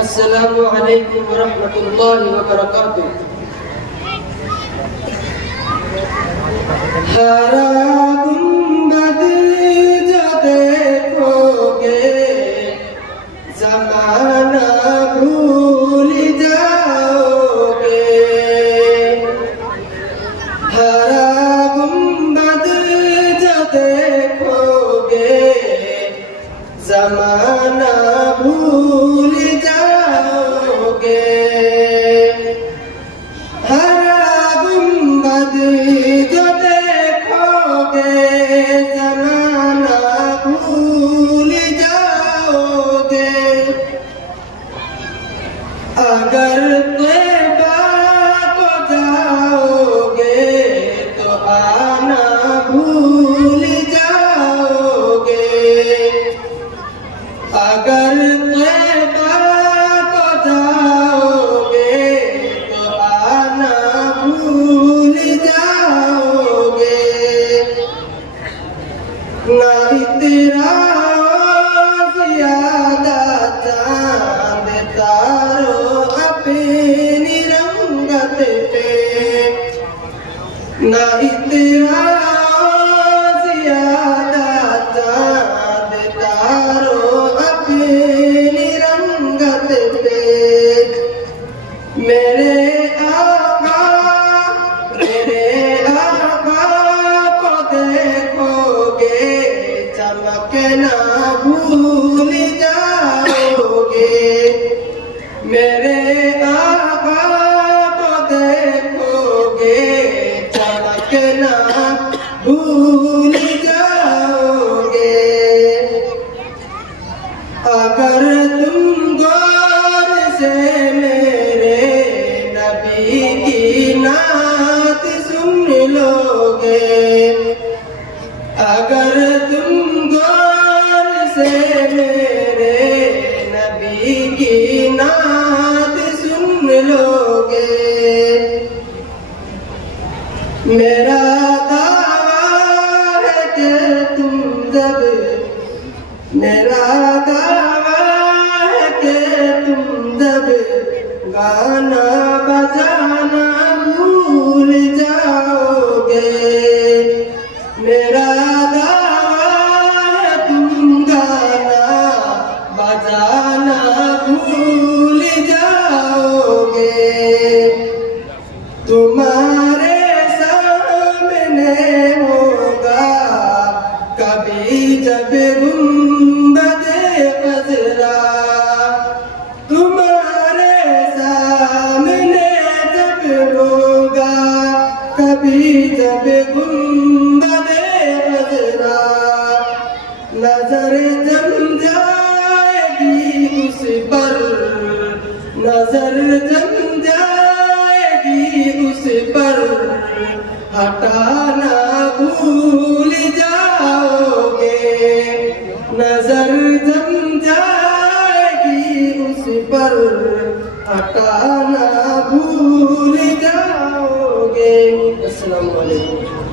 अस्सलामु अलैकुम वरहमतुल्लाहि वबरकातुह। हरा गुंबद जो देखोगे ज़माना भूल जाओगे। हरा गुंबद जो देखोगे ज़माना भूल जाओगे। हरा गुंबद जो देखोगे ज़माना भूल जाओगे। अगर तैबा को जाओगे तो आना भूल जाओगे। अगर तैबा को जाओगे तो आना भूल जाओगे। ना इतरा ज़्यादा चांद तारो अपनी रंगत पे। ना इतरा ज़्यादा चांद तारो अपनी रंगत पे। मेरे आका को देखोगे चमकना भूल जाओगे। मेरे आका को देखोगे चमकना भूल जाओगे। अगर तुम गौर से मेरे नबी की नात सुन लोगे। अगर तुम गौर से मेरे नबी की नात सुन लोगे। मेरा दावा है कि तुम जब मेरा दावा है कि तुम जब गाना बजाना भूल जाओगे। मेरा दावा है तुम गाना बजाना भूल जाओगे। तुम्हारे सामने होगा कभी जब गुंबदे खज़रा। तुम्हारे सामने जब होगा कभी जब गुंबदे खज़रा। नजर जम जाएगी उस पर, नजर जम जाएगी उस पर। हटाना भूल जाओगे। नजर जम जाएगी उस पर हटाना भूल जाओगे। अस्सलामु अलैकुम।